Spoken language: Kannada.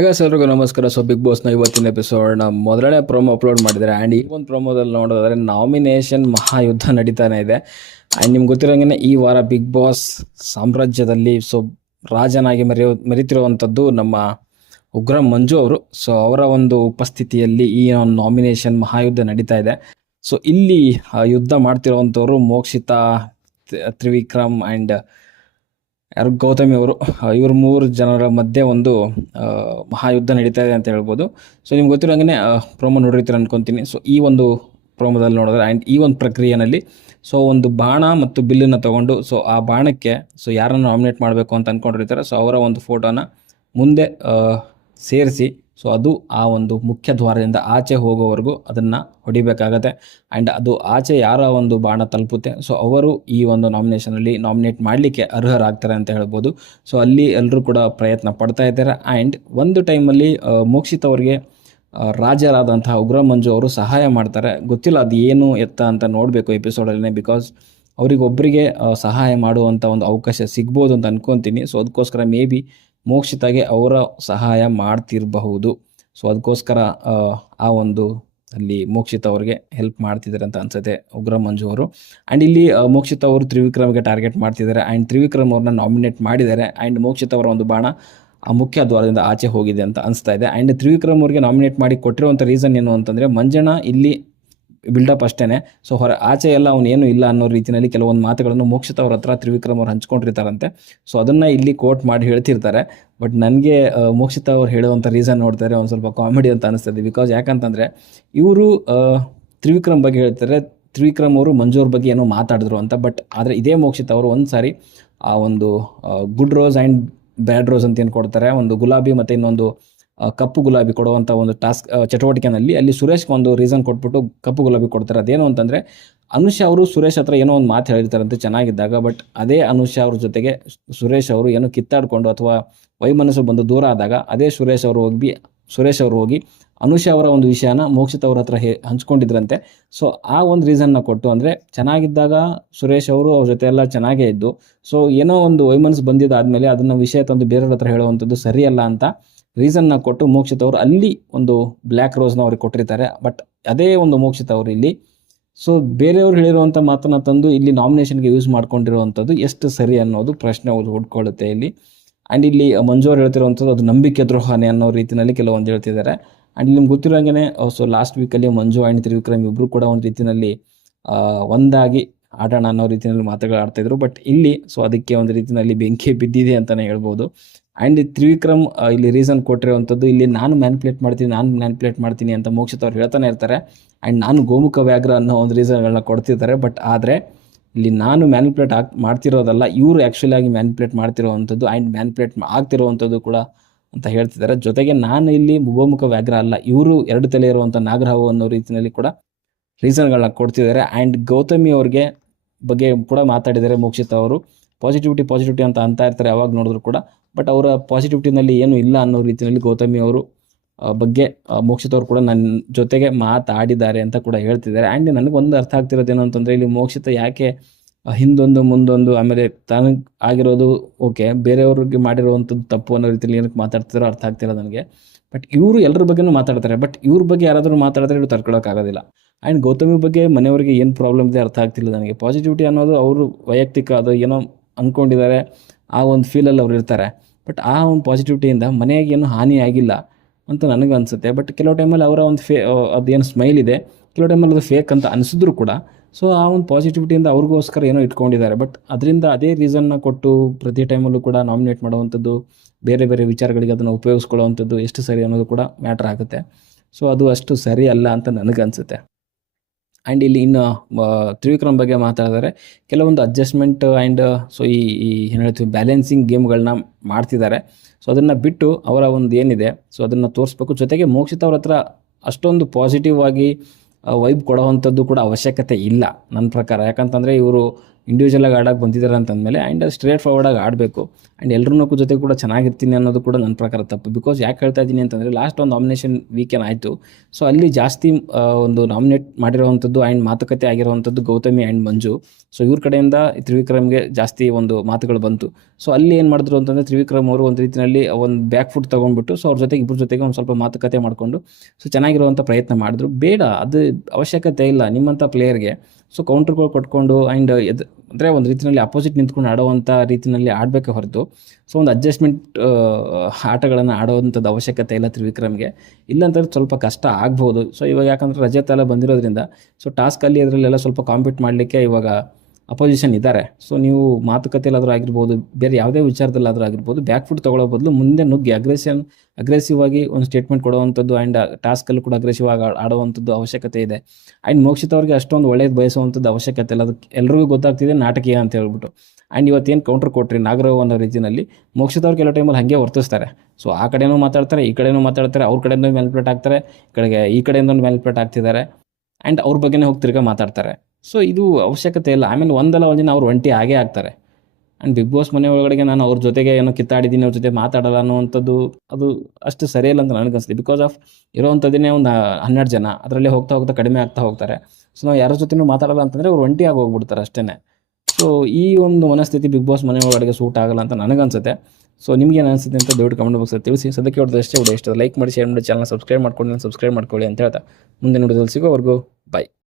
ಹಾಗಾದ್ರೆ ಎಲ್ರಿಗೂ ನಮಸ್ಕಾರ. ಸೊ ಬಿಗ್ ಬಾಸ್ನ ಇವತ್ತಿನ ಎಪಿಸೋಡ್ನ ಮೊದಲನೇ ಪ್ರೋಮೋ ಅಪ್ಲೋಡ್ ಮಾಡಿದ್ದಾರೆ ಆ್ಯಂಡ್ ಈ ಒಂದು ಪ್ರೋಮೋದಲ್ಲಿ ನೋಡೋದಾದ್ರೆ ನಾಮಿನೇಷನ್ ಮಹಾಯುದ್ಧ ನಡೀತಾನೆ ಇದೆ. ಆ್ಯಂಡ್ ನಿಮ್ಗೆ ಗೊತ್ತಿರೋಂಗೆ ಈ ವಾರ ಬಿಗ್ ಬಾಸ್ ಸಾಮ್ರಾಜ್ಯದಲ್ಲಿ ಸೊ ರಾಜನಾಗಿ ಮೆರೆಯೋ ಮೆರಿತಿರುವಂಥದ್ದು ನಮ್ಮ ಉಗ್ರ ಮಂಜು ಅವರು. ಸೊ ಅವರ ಒಂದು ಉಪಸ್ಥಿತಿಯಲ್ಲಿ ಈ ಒಂದು ನಾಮಿನೇಷನ್ ಮಹಾಯುದ್ಧ ನಡೀತಾ ಇದೆ. ಸೊ ಇಲ್ಲಿ ಯುದ್ಧ ಮಾಡ್ತಿರುವಂಥವ್ರು ಮೋಕ್ಷಿತಾ ತ್ರಿ- ತ್ರಿವಿಕ್ರಮ್ ಆ್ಯಂಡ್ ಯಾರು ಗೌತಮಿ ಅವರು ಇವರು ಮೂರು ಜನರ ಮಧ್ಯೆ ಒಂದು ಮಹಾಯುದ್ಧ ನಡೀತಾ ಇದೆ ಅಂತ ಹೇಳ್ಬೋದು. ಸೊ ನಿಮ್ಗೆ ಗೊತ್ತಿರೋ ಹಾಗೆ ಪ್ರೋಮೋ ನೋಡಿರ್ತೀರ ಅನ್ಕೊಂತೀನಿ. ಸೊ ಈ ಒಂದು ಪ್ರೋಮೋದಲ್ಲಿ ನೋಡಿದ್ರೆ ಆ್ಯಂಡ್ ಈ ಒಂದು ಪ್ರಕ್ರಿಯೆನಲ್ಲಿ ಸೊ ಒಂದು ಬಾಣ ಮತ್ತು ಬಿಲ್ಲನ್ನು ತಗೊಂಡು ಸೊ ಆ ಬಾಣಕ್ಕೆ ಸೊ ಯಾರನ್ನು ನಾಮಿನೇಟ್ ಮಾಡಬೇಕು ಅಂತ ಅಂದ್ಕೊಂಡಿರ್ತಾರೆ ಸೊ ಅವರ ಒಂದು ಫೋಟೋನ ಮುಂದೆ ಸೇರಿಸಿ ಸೊ ಅದು ಆ ಒಂದು ಮುಖ್ಯ ದ್ವಾರದಿಂದ ಆಚೆ ಹೋಗೋವರೆಗೂ ಅದನ್ನು ಹೊಡಿಬೇಕಾಗತ್ತೆ. ಆ್ಯಂಡ್ ಅದು ಆಚೆ ಯಾರ ಒಂದು ಬಾಣ ತಲುಪುತ್ತೆ? ಸೊ ಅವರು ಈ ಒಂದು ನಾಮಿನೇಷನಲ್ಲಿ ನಾಮಿನೇಟ್ ಮಾಡಲಿಕ್ಕೆ ಅರ್ಹರಾಗ್ತಾರೆ ಅಂತ ಹೇಳ್ಬೋದು. ಸೊ ಅಲ್ಲಿ ಎಲ್ಲರೂ ಕೂಡ ಪ್ರಯತ್ನ ಪಡ್ತಾ ಇದ್ದಾರೆ. ಆ್ಯಂಡ್ ಒಂದು ಟೈಮಲ್ಲಿ ಮೋಕ್ಷಿತ್ ಅವರಿಗೆ ರಾಜರಾದಂತಹ ಉಗ್ರ ಮಂಜು ಅವರು ಸಹಾಯ ಮಾಡ್ತಾರೆ. ಗೊತ್ತಿಲ್ಲ ಅದು ಏನು ಎತ್ತ ಅಂತ ನೋಡಬೇಕು ಎಪಿಸೋಡಲ್ಲೇ ಬಿಕಾಸ್ ಅವರಿಗೊಬ್ಬರಿಗೆ ಸಹಾಯ ಮಾಡುವಂಥ ಒಂದು ಅವಕಾಶ ಸಿಗ್ಬೋದು ಅಂತ ಅನ್ಕೊತೀನಿ. ಸೊ ಅದಕ್ಕೋಸ್ಕರ ಮೇ ಬಿ ಮೋಕ್ಷಿತಾಗೆ ಅವರ ಸಹಾಯ ಮಾಡ್ತಿರಬಹುದು. ಸೊ ಅದಕ್ಕೋಸ್ಕರ ಆ, ಒಂದು ಅಲ್ಲಿ ಮೋಕ್ಷಿತ ಅವ್ರಿಗೆ ಹೆಲ್ಪ್ ಮಾಡ್ತಿದ್ದಾರೆ ಅಂತ ಅನ್ಸುತ್ತೆ ಉಗ್ರ ಮಂಜು ಅವರು. ಆ್ಯಂಡ್ ಇಲ್ಲಿ ಮೋಕ್ಷಿತ್ ಅವರು ತ್ರಿವಿಕ್ರಮ್ಗೆ ಟಾರ್ಗೆಟ್ ಮಾಡ್ತಿದ್ದಾರೆ. ಆ್ಯಂಡ್ ತ್ರಿವಿಕ್ರಮ್ ಅವ್ರನ್ನ ನಾಮಿನೇಟ್ ಮಾಡಿದ್ದಾರೆ. ಆ್ಯಂಡ್ ಮೋಕ್ಷಿತ ಅವರ ಒಂದು ಬಾಣ ಆ ಮುಖ್ಯ ದ್ವಾರದಿಂದ ಆಚೆ ಹೋಗಿದೆ ಅಂತ ಅನಿಸ್ತಾ ಇದೆ. ಆ್ಯಂಡ್ ತ್ರಿವಿಕ್ರಮ್ ಅವ್ರಿಗೆ ನಾಮಿನೇಟ್ ಮಾಡಿ ಕೊಟ್ಟಿರುವಂಥ ರೀಸನ್ ಏನು ಅಂತಂದರೆ ಮಂಜಣ್ಣ ಇಲ್ಲಿ ಬಿಲ್ಡಪ್ ಅಷ್ಟೇ ಸೊ ಹೊರ ಆಚೆ ಎಲ್ಲ ಅವನೇನು ಇಲ್ಲ ಅನ್ನೋ ರೀತಿಯಲ್ಲಿ ಕೆಲವೊಂದು ಮಾತುಗಳನ್ನು ಮೋಕ್ಷಿತ ಅವ್ರ ಹತ್ರ ತ್ರಿವಿಕ್ರಮ್ ಅವ್ರು ಹಂಚ್ಕೊಂಡಿರ್ತಾರಂತೆ. ಸೊ ಅದನ್ನು ಇಲ್ಲಿ ಕೋಟ್ ಮಾಡಿ ಹೇಳ್ತಿರ್ತಾರೆ. ಬಟ್ ನನಗೆ ಮೋಕ್ಷಿತ ಅವ್ರು ಹೇಳುವಂಥ ರೀಸನ್ ನೋಡ್ತಾರೆ ಒಂದು ಸ್ವಲ್ಪ ಕಾಮಿಡಿ ಅಂತ ಅನಿಸ್ತದೆ ಬಿಕಾಸ್ ಯಾಕಂತಂದರೆ, ಇವರು ತ್ರಿವಿಕ್ರಮ್ ಬಗ್ಗೆ ಹೇಳ್ತಾರೆ. ತ್ರಿವಿಕ್ರಮ್ ಅವರು ಮಂಜೂರ್ ಬಗ್ಗೆ ಏನೋ ಮಾತಾಡಿದ್ರು ಅಂತ. ಬಟ್ ಆದರೆ ಇದೇ ಮೋಕ್ಷಿತ ಅವರು ಒಂದು ಸಾರಿ, ಆ, ಒಂದು good rose and bad rose ಅಂತ ಏನು ಕೊಡ್ತಾರೆ. ಒಂದು ಗುಲಾಬಿ ಮತ್ತು ಇನ್ನೊಂದು ಕಪ್ಪು ಗುಲಾಬಿ ಕೊಡುವಂಥ ಒಂದು ಟಾಸ್ಕ್ ಚಟುವಟಿಕೆನಲ್ಲಿ ಅಲ್ಲಿ ಸುರೇಶ್ಗೆ ಒಂದು ರೀಸನ್ ಕೊಟ್ಬಿಟ್ಟು ಕಪ್ಪು ಗುಲಾಬಿ ಕೊಡ್ತಾರೆ. ಅದೇನು ಅಂತಂದರೆ, ಅನುಷ್ ಅವರು ಸುರೇಶ್ ಹತ್ರ ಏನೋ ಒಂದು ಮಾತು ಹೇಳಿರ್ತಾರಂತೆ ಚೆನ್ನಾಗಿದ್ದಾಗ, ಬಟ್ ಅದೇ ಅನುಷ್ ಅವ್ರ ಜೊತೆಗೆ ಸುರೇಶ್ ಅವರು ಏನೋ ಕಿತ್ತಾಡಿಕೊಂಡು ಅಥವಾ ವೈಮನಸ್ಸು ಬಂದು ದೂರ ಆದಾಗ ಅದೇ ಸುರೇಶ್ ಅವರು ಹೋಗಿ, ಸುರೇಶ್ ಅವರು ಹೋಗಿ ಅನುಷ ಅವರ ಒಂದು ವಿಷಯನ ಮೋಕ್ಷಿತ ಅವ್ರ ಹತ್ರ ಹೇ, ಹಂಚ್ಕೊಂಡಿದ್ರಂತೆ. ಸೊ ಆ ಒಂದು ರೀಸನ್ನ ಕೊಟ್ಟು ಅಂದರೆ ಚೆನ್ನಾಗಿದ್ದಾಗ ಸುರೇಶ್ ಅವರು ಅವ್ರ ಜೊತೆ ಎಲ್ಲ ಚೆನ್ನಾಗೇ ಇದ್ದು ಸೊ ಏನೋ ಒಂದು ವೈಮನಸ್ಸು ಬಂದಿದ್ದಾದಮೇಲೆ ಅದನ್ನು ವಿಷಯ ತಂದು ಬೇರೆಯವ್ರ ಹತ್ರ ಹೇಳುವಂಥದ್ದು ಸರಿಯಲ್ಲ ಅಂತ ರೀಸನ್ನ ಕೊಟ್ಟು ಮೋಕ್ಷಿತ ಅವರು ಅಲ್ಲಿ ಒಂದು ಬ್ಲ್ಯಾಕ್ ರೋಸ್ನ ಅವ್ರಿಗೆ ಕೊಟ್ಟಿರ್ತಾರೆ. ಬಟ್ ಅದೇ ಒಂದು ಮೋಕ್ಷಿತ ಅವರು ಇಲ್ಲಿ. ಸೊ ಬೇರೆಯವರು ಹೇಳಿರುವಂಥ ಮಾತನ್ನ ತಂದು ಇಲ್ಲಿ ನಾಮಿನೇಷನ್ಗೆ ಯೂಸ್ ಮಾಡ್ಕೊಂಡಿರುವಂಥದ್ದು ಎಷ್ಟು ಸರಿ ಅನ್ನೋದು ಪ್ರಶ್ನೆ ಅವ್ರು ಹುಡ್ಕೊಳ್ಳುತ್ತೆ ಇಲ್ಲಿ. ಆ್ಯಂಡ್ ಇಲ್ಲಿ ಮಂಜು ಅವ್ರು ಹೇಳ್ತಿರುವಂಥದ್ದು ಅದು ನಂಬಿಕೆ ದ್ರೋಹನೆ ಅನ್ನೋ ರೀತಿಯಲ್ಲಿ ಕೆಲವೊಂದು ಹೇಳ್ತಿದ್ದಾರೆ. ಆ್ಯಂಡ್ ನಿಮ್ಗೆ ಗೊತ್ತಿರೋಂಗೆ ಸೊ ಲಾಸ್ಟ್ ವೀಕಲ್ಲಿ ಮಂಜು ಆ್ಯಂಡ್ ತ್ರಿವಿಕ್ರಮ್ ಇಬ್ಬರು ಕೂಡ ಒಂದು ರೀತಿಯಲ್ಲಿ ಒಂದಾಗಿ ಆಡೋಣ ಅನ್ನೋ ರೀತಿಯಲ್ಲಿ ಮಾತುಗಳು ಆಡ್ತಾಯಿದ್ರು ಬಟ್ ಇಲ್ಲಿ ಸೊ ಅದಕ್ಕೆ ಒಂದು ರೀತಿಯಲ್ಲಿ ಬೆಂಕಿ ಬಿದ್ದಿದೆ ಅಂತಲೇ ಹೇಳ್ಬೋದು. ಆ್ಯಂಡ್ ತ್ರಿವಿಕ್ರಮ್ ಇಲ್ಲಿ ರೀಸನ್ ಕೊಟ್ಟಿರುವಂಥದ್ದು ಇಲ್ಲಿ ನಾನು ಮ್ಯಾನ್ಪ್ಲೇಟ್ ಮಾಡ್ತೀನಿ, ನಾನು ಮ್ಯಾನ್ಪ್ಲೇಟ್ ಮಾಡ್ತೀನಿ ಅಂತ ಮೋಕ್ಷಿತ ಅವ್ರು ಹೇಳ್ತಾನೆ ಇರ್ತಾರೆ. ಆ್ಯಂಡ್ ನಾನು ಗೋಮುಖ ವ್ಯಾಘ್ರ ಅನ್ನೋ ಒಂದು ರೀಸನ್ಗಳನ್ನ ಕೊಡ್ತಿದ್ದಾರೆ. ಬಟ್ ಆದರೆ, ಇಲ್ಲಿ ನಾನು ಮ್ಯಾನ್ಪ್ಲೇಟ್ ಆಗಿ, ಮಾಡ್ತಿರೋದಲ್ಲ, ಇವರು ಆ್ಯಕ್ಚುಲಿ ಆಗಿ ಮ್ಯಾನ್ಪ್ಲೇಟ್ ಮಾಡ್ತಿರೋವಂಥದ್ದು ಆ್ಯಂಡ್ ಮ್ಯಾನ್ಪ್ಲೇಟ್ ಆಗ್ತಿರುವಂಥದ್ದು ಕೂಡ ಅಂತ ಹೇಳ್ತಿದ್ದಾರೆ. ಜೊತೆಗೆ ನಾನು ಇಲ್ಲಿ ಗೋಮುಖ ವ್ಯಾಘ್ರ ಅಲ್ಲ, ಇವರು ಎರಡು ತಲೆ ಇರುವಂಥ ನಾಗರಹಾವು ಅನ್ನೋ ರೀತಿಯಲ್ಲಿ ಕೂಡ ರೀಸನ್ಗಳನ್ನ ಕೊಡ್ತಿದ್ದಾರೆ. ಆ್ಯಂಡ್ ಗೌತಮಿ ಅವ್ರಿಗೆ ಬಗ್ಗೆ ಕೂಡ ಮಾತಾಡಿದ್ದಾರೆ ಮೋಕ್ಷಿತ ಅವರು. ಪಾಸಿಟಿವಿಟಿ ಪಾಸಿಟಿವಿಟಿ ಅಂತ ಅಂತ ಇರ್ತಾರೆ ಯಾವಾಗ ನೋಡಿದ್ರು ಕೂಡ. ಬಟ್ ಅವರ ಪಾಸಿಟಿವಿಟಿನಲ್ಲಿ ಏನು ಇಲ್ಲ ಅನ್ನೋ ರೀತಿಯಲ್ಲಿ ಗೌತಮಿ ಅವರು ಬಗ್ಗೆ ಮೋಕ್ಷಿತ್ ಅವರು ಕೂಡ ನನ್ನ ಜೊತೆಗೆ ಮಾತಾಡಿದ್ದಾರೆ ಅಂತ ಕೂಡ ಹೇಳ್ತಿದ್ದಾರೆ. ಆ್ಯಂಡ್ ನನಗೊಂದು ಅರ್ಥ ಆಗ್ತಿರೋದೇನು ಅಂತಂದರೆ, ಇಲ್ಲಿ ಮೋಕ್ಷಿತ ಯಾಕೆ ಹಿಂದೊಂದು, ಮುಂದೊಂದು, ಆಮೇಲೆ ತನಗೆ ಆಗಿರೋದು ಓಕೆ, ಬೇರೆಯವ್ರಿಗೆ ಮಾಡಿರುವಂಥದ್ದು ತಪ್ಪು ಅನ್ನೋ ರೀತಿಯಲ್ಲಿ ಏನಕ್ಕೆ ಮಾತಾಡ್ತಿರೋ ಅರ್ಥ ಆಗ್ತಿಲ್ಲ ನನಗೆ. ಬಟ್ ಇವರು ಎಲ್ಲರ ಬಗ್ಗೆನೂ ಮಾತಾಡ್ತಾರೆ. ಬಟ್ ಇವ್ರ ಬಗ್ಗೆ ಯಾರಾದರೂ ಮಾತಾಡಿದ್ರೆ ಇವ್ರು ತರ್ಕೊಳ್ಳೋಕ್ಕಾಗೋದಿಲ್ಲ ಆ್ಯಂಡ್ ಗೌತಮಿ ಬಗ್ಗೆ ಮನೆಯವರಿಗೆ ಏನು ಪ್ರಾಬ್ಲಮ್ ಇದೆ ಅರ್ಥ ಆಗ್ತಿಲ್ಲ ನನಗೆ. ಪಾಸಿಟಿವಿಟಿ ಅನ್ನೋದು ಅವರು ವೈಯಕ್ತಿಕ ಅದು ಏನೋ ಅಂದ್ಕೊಂಡಿದ್ದಾರೆ. ಆ ಒಂದು ಫೀಲಲ್ಲಿ ಅವ್ರು ಇರ್ತಾರೆ. ಬಟ್ ಆ ಒಂದು ಪಾಸಿಟಿವಿಟಿಯಿಂದ ಮನೆಗೆ ಏನು ಹಾನಿ ಆಗಿಲ್ಲ ಅಂತ ನನಗೆ ಅನಿಸುತ್ತೆ. ಬಟ್ ಕೆಲವು ಟೈಮಲ್ಲಿ ಅವರ ಒಂದು ಫೇ ಅದೇನು ಸ್ಮೈಲ್ ಇದೆ. ಕೆಲವು ಟೈಮಲ್ಲಿ ಅದು ಫೇಕ್ ಅಂತ ಅನಿಸಿದ್ರು ಕೂಡ ಸೊ ಆ ಒಂದು ಪಾಸಿಟಿವಿಟಿಯಿಂದ ಅವ್ರಿಗೋಸ್ಕರ ಏನೋ ಇಟ್ಕೊಂಡಿದ್ದಾರೆ. ಬಟ್ ಅದರಿಂದ ಅದೇ ರೀಸನ್ನ ಕೊಟ್ಟು ಪ್ರತಿ ಟೈಮಲ್ಲೂ ಕೂಡ ನಾಮಿನೇಟ್ ಮಾಡುವಂಥದ್ದು, ಬೇರೆ ಬೇರೆ ವಿಚಾರಗಳಿಗೆ ಅದನ್ನು ಉಪಯೋಗಿಸ್ಕೊಳ್ಳೋವಂಥದ್ದು ಎಷ್ಟು ಸರಿ ಅನ್ನೋದು ಕೂಡ ಮ್ಯಾಟ್ರ್ ಆಗುತ್ತೆ. ಸೊ ಅದು ಅಷ್ಟು ಸರಿ ಅಲ್ಲ ಅಂತ ನನಗೆ ಅನಿಸುತ್ತೆ. ಆ್ಯಂಡ್ ಇಲ್ಲಿ ಇನ್ನು ತ್ರಿವಿಕ್ರಮ್ ಬಗ್ಗೆ ಮಾತಾಡಿದರೆ, ಕೆಲವೊಂದು ಅಡ್ಜಸ್ಟ್ಮೆಂಟ್ ಆ್ಯಂಡ್ ಸೊ ಈ ಈ ಏನು ಹೇಳ್ತೀವಿ ಬ್ಯಾಲೆನ್ಸಿಂಗ್ ಗೇಮ್ಗಳನ್ನ ಮಾಡ್ತಿದ್ದಾರೆ. ಸೊ ಅದನ್ನು ಬಿಟ್ಟು ಅವರ ಒಂದು ಏನಿದೆ ಸೊ ಅದನ್ನು ತೋರಿಸ್ಬೇಕು. ಜೊತೆಗೆ ಮೋಕ್ಷಿತ್ ಅವ್ರ ಹತ್ರ ಅಷ್ಟೊಂದು ಪಾಸಿಟಿವ್ ಆಗಿ ವೈಬ್ ಕೊಡೋವಂಥದ್ದು ಕೂಡ ಅವಶ್ಯಕತೆ ಇಲ್ಲ, ನನ್ನ ಪ್ರಕಾರ. ಯಾಕಂತಂದರೆ ಇವರು ಇಂಡಿವಿಜುವಲಾಗಿ ಆಡೋಕೆ ಬಂದಿದ್ದಾರೆ ಅಂತಂದಮೇಲೆ ಆ್ಯಂಡ್ ಸ್ಟ್ರೇಟ್ ಫಾರ್ವರ್ಡಾಗಿ ಆಡಬೇಕು. ಆ್ಯಂಡ್ ಎಲ್ಲರೂ ಜೊತೆ ಕೂಡ ಚೆನ್ನಾಗಿರ್ತೀನಿ ಅನ್ನೋದು ಕೂಡ ನನ್ನ ಪ್ರಕಾರ ತಪ್ಪು. ಬಿಕಾಸ್ ಯಾಕೆ ಹೇಳ್ತಾ ಇದ್ದೀನಿ ಅಂತಂದರೆ ಲಾಸ್ಟ್ ಒಂದು ನಾಮಿನೇಷನ್ ವೀಕೆಂಡ್ ಆಯಿತು ಸೊ ಅಲ್ಲಿ ಜಾಸ್ತಿ ಒಂದು ನಾಮಿನೇಟ್ ಮಾಡಿರೋವಂಥದ್ದು ಆ್ಯಂಡ್ ಮಾತುಕತೆ ಆಗಿರುವಂಥದ್ದು ಗೌತಮಿ ಆ್ಯಂಡ್ ಮಂಜು. ಸೊ ಇವ್ರ ಕಡೆಯಿಂದ ತ್ರಿವಿಕ್ರಮ್ಗೆ ಜಾಸ್ತಿ ಒಂದು ಮಾತುಗಳು ಬಂತು. ಸೊ ಅಲ್ಲಿ ಏನು ಮಾಡಿದ್ರು ಅಂತಂದರೆ ತ್ರಿವಿಕ್ರಮ್ ಅವರು ಒಂದು ರೀತಿಯಲ್ಲಿ ಒಂದು ಬ್ಯಾಕ್ ಫುಟ್ ತೊಗೊಂಡ್ಬಿಟ್ಟು ಸೊ ಅವ್ರ ಜೊತೆಗೆ ಇಬ್ಬರ ಜೊತೆಗೆ ಒಂದು ಸ್ವಲ್ಪ ಮಾತುಕತೆ ಮಾಡಿಕೊಂಡು ಸೊ ಚೆನ್ನಾಗಿರುವಂಥ ಪ್ರಯತ್ನ ಮಾಡಿದ್ರು. ಬೇಡ, ಅದು ಅವಶ್ಯಕತೆ ಇಲ್ಲ ನಿಮ್ಮಂಥ ಪ್ಲೇಯರ್ಗೆ ಸೊ ಕೌಂಟ್ರ್ಗಳು ಕೊಟ್ಕೊಂಡು ಆ್ಯಂಡ್ ಎದ್, ಅಂದರೆ ಒಂದು ರೀತಿಯಲ್ಲಿ ಅಪೋಸಿಟ್ ನಿಂತ್ಕೊಂಡು ಆಡೋವಂಥ ರೀತಿಯಲ್ಲಿ ಆಡಬೇಕೆ ಹೊರತು. ಸೊ ಒಂದು ಅಡ್ಜಸ್ಟ್ಮೆಂಟ್ ಆಟಗಳನ್ನು ಆಡೋವಂಥದ್ದು ಅವಶ್ಯಕತೆ ಇಲ್ಲ ತ್ರಿವಿಕ್ರಮ್ಗೆ. ಇಲ್ಲಂತಂದ್ರೆ ಸ್ವಲ್ಪ ಕಷ್ಟ ಆಗ್ಬೋದು. ಸೊ ಇವಾಗ ಯಾಕಂದರೆ ರಜೆ ಎಲ್ಲ ಬಂದಿರೋದ್ರಿಂದ ಸೊ ಟಾಸ್ಕಲ್ಲಿ ಅದರಲ್ಲೆಲ್ಲ ಸ್ವಲ್ಪ ಕಾಂಪೀಟ್ ಮಾಡಲಿಕ್ಕೆ ಇವಾಗ ಅಪೋಸಿಷನ್ ಇದ್ದಾರೆ. ಸೊ ನೀವು ಮಾತುಕತೆಯಲ್ಲಾದರೂ ಆಗಿರ್ಬೋದು, ಬೇರೆ ಯಾವುದೇ ವಿಚಾರದಲ್ಲಾದರೂ ಆಗಿರ್ಬೋದು ಬ್ಯಾಕ್ ಫುಟ್ ತೊಗೊಳ್ಳೋ ಬದಲು ಮುಂದೆ ನುಗ್ಗಿ ಅಗ್ರೆಷನ್ ಅಗ್ರೆಸಿವ್ ಆಗಿ ಒಂದು ಸ್ಟೇಟ್ಮೆಂಟ್ ಕೊಡುವಂಥದ್ದು ಆ್ಯಂಡ್ ಟಾಸ್ಕಲ್ಲೂ ಕೂಡ ಅಗ್ರೆಸಿವ್ ಆಗಿ ಆಡುವಂಥದ್ದು ಅವಶ್ಯಕತೆ ಇದೆ. ಆ್ಯಂಡ್ ಮೋಕ್ಷಿತ್ ಅವ್ರಿಗೆ ಅಷ್ಟೊಂದು ಒಳ್ಳೇದು ಬಯಸುವಂಥದ್ದು ಅವಶ್ಯಕತೆ ಇಲ್ಲ. ಅದಕ್ಕೆ ಎಲ್ರಿಗೂ ಗೊತ್ತಾಗ್ತಿದೆ ನಾಟಕೀಯ ಅಂತ ಹೇಳ್ಬಿಟ್ಟು. ಆ್ಯಂಡ್ ಇವತ್ತೇನು ಕೌಂಟ್ರ್ ಕೊಟ್ರಿ ನಾಗರಾವ್ ಅನ್ನೋ ರೀತಿಯಲ್ಲಿ ಮೋಕ್ಷಿತ್ ಅವ್ರು ಕೆಲವು ಟೈಮಲ್ಲಿ ಹಾಗೆ ವರ್ತಿಸ್ತಾರೆ. ಸೊ ಆ ಕಡೆನೂ ಮಾತಾಡ್ತಾರೆ, ಈ ಕಡೆನೂ ಮಾತಾಡ್ತಾರೆ, ಅವ್ರ ಕಡೆಯಿಂದ ಮ್ಯಾಲ್ಪ್ಲೇಟ್ ಆಗ್ತಾರೆ, ಈ ಕಡೆಗೆ, ಈ ಕಡೆಯಿಂದ ಮ್ಯಾಲ್ಪ್ಲೇಟ್ ಆಗ್ತಿದ್ದಾರೆ. ಆ್ಯಂಡ್ ಅವ್ರ ಬಗ್ಗೆನೇ ಹೋಗಿ ತಿರ್ಗಾ ಮಾತಾಡ್ತಾರೆ. ಸೊ ಇದು ಅವಶ್ಯಕತೆ ಇಲ್ಲ. ಆಮೇಲೆ ಒಂದಲ್ಲ ಒಂದು ದಿನ ಅವ್ರು ಒಂಟಿ ಆಗೇ ಆಗ್ತಾರೆ. ಆ್ಯಂಡ್ ಬಿಗ್ ಬಾಸ್ ಮನೆ ಒಳಗಡೆಗೆ ನಾನು ಅವ್ರ ಜೊತೆಗೆ ಏನೋ ಕಿತ್ತಾಡಿದ್ದೀನಿ, ಅವ್ರ ಜೊತೆ ಮಾತಾಡಲ್ಲ ಅನ್ನುವಂಥದ್ದು, ಅದು ಅಷ್ಟು ಸರಿಯಲ್ಲ ಅಂತ ನನಗನ್ಸುತ್ತೆ. ಬಿಕಾಸ್ ಆಫ್ ಇರೋವಂಥದ್ದೇ ಒಂದು ಹನ್ನೆರಡು ಜನ, ಅದರಲ್ಲಿ ಹೋಗ್ತಾ ಹೋಗ್ತಾ ಕಡಿಮೆ ಆಗ್ತಾ ಹೋಗ್ತಾರೆ. ಸೊ ನಾವು ಯಾರ ಜೊತೆನೂ ಮಾತಾಡಲ್ಲ ಅಂತಂದರೆ ಅವ್ರು ಒಂಟಿಯಾಗಿ ಹೋಗ್ಬಿಡ್ತಾರೆ ಅಷ್ಟೇ ಸೊ ಈ ಒಂದು ಮನಸ್ಥಿತಿ ಬಿಗ್ ಬಾಸ್ ಮನೆ ಒಳಗಡೆ ಸೂಟ್ ಆಗಲ್ಲ ಅಂತ ನನಗನ್ಸುತ್ತೆ. ಸೊ ನಿಮ್ಗೆ ಏನು ಅನಿಸುತ್ತೆ ಅಂತ ದಯವಿಟ್ಟು ಕಮೆಂಟ್ ಬಾಕ್ಸಲ್ಲಿ ತಿಳಿಸಿ. ಸದ್ಯಕ್ಕೆ ಹೊಡೆದು ಅಷ್ಟೇ ಇಷ್ಟ ಲೈಕ್ ಮಾಡಿ ಶೇರ್ ಮಾಡಿ ಚಾನಲ್ ಸಬ್ಸ್ಕ್ರೈಬ್ ಮಾಡ್ಕೊಂಡು ಸಬ್ಸ್ಕ್ರೈಬ್ ಮಾಡ್ಕೊಳ್ಳಿ ಅಂತ ಹೇಳ್ತಾ ಮುಂದೆ ನೋಡಿದ್ರೆ ಸಿಗೋವರೆಗೂ ಬಾಯ್